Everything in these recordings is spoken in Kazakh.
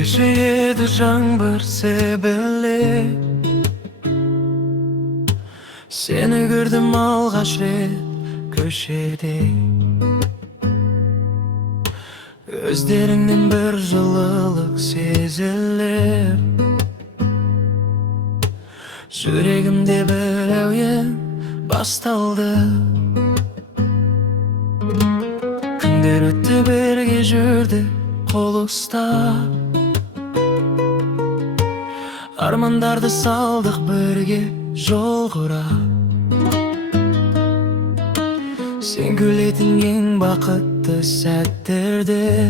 Кеше еді жаңбыр себелеп, сені көрдім алғаш рет көшеде. Өздеріңнен бір жылылық сезілер, жүрегімде бір әуен басталды. Күндер өтті, бірге жүрді қол ұстап, армандарды салдық бірге жол құрап. Сен күлетін ең бақытты сәттерде,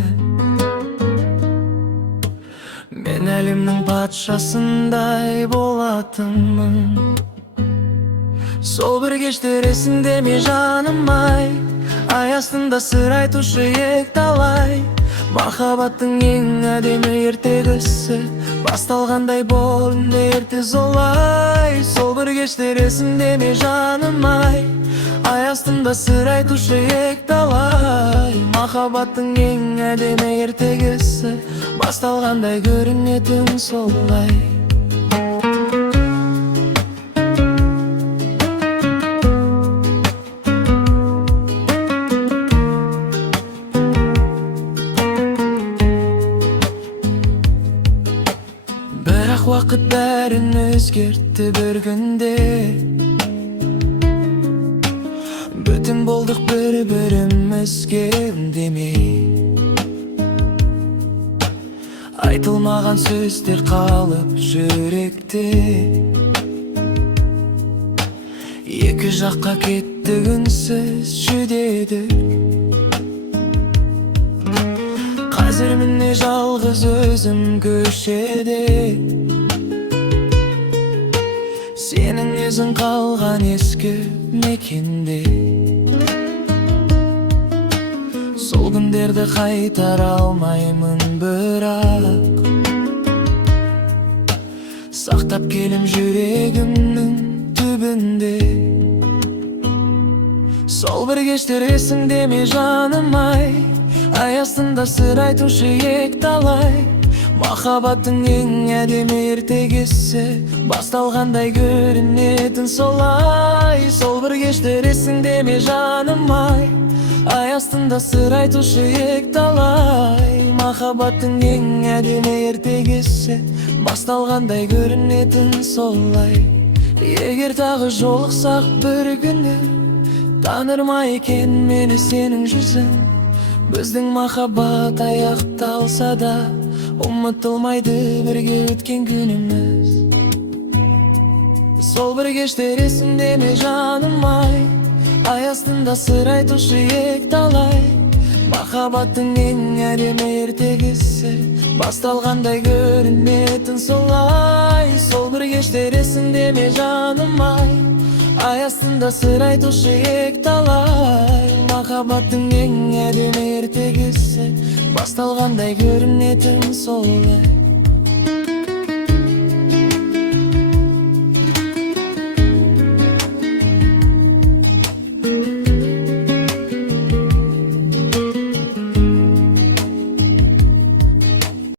мен әлемнің патшасындай болатынмын. Сол бір кештер есіңде ме жаным ай, ай астында сыр айтушы ек талай. Махаббаттың ең әдемі ертегісі басталғандай болын ерте золай. Сол бір кештер есіңде ме жаным ай, ай астында сыр айтушы ек талай. Махаббаттың ең әдемі ертегісі басталғандай көрінетін солай. Бірақ уақыт бәрін өзгертті бір күнде, бүтін болдық бір-бірімізге үндемей. Айтылмаған сөздер қалып жүректе, екі жаққа кеттік үнсіз жүдедік. Қазір міне жалғыз өзім көшеде, сенің өзің қалған ескі мекенде. Сол күндерді қайтара алмаймын, бірақ сақтап келем жүрегімнің түбінде. Сол бір кештер есіңде ме жаным ай, ай астында сыр айтушы ек талай. Махаббаттың ең әдемі ертегісі басталғандай көрінетін солай. Сол бір кештер есіңде ме жаным ай, ай астында сыр айтушы ек талай. Махаббаттың ең әдемі ертегісі басталғандай көрінетін солай. Егер тағы жолықсақ бір күні, таныр ма екен мені сенің жүзің? Біздің махаббат аяқталса да, ұмытылмайды бірге өткен күніміз. Сол бір кештер есіңде ме жаным ай, ай астында сыр айтушы ек талай. Махаббаттың ең әдемі ертегісі басталғандай көрінетін солай. Сол бір кештер есіңде ме жаным ай, ай астында сыр айтушы ек талай. Махаббаттың ең әдемі ертегісі басталғандай көрінетін солай.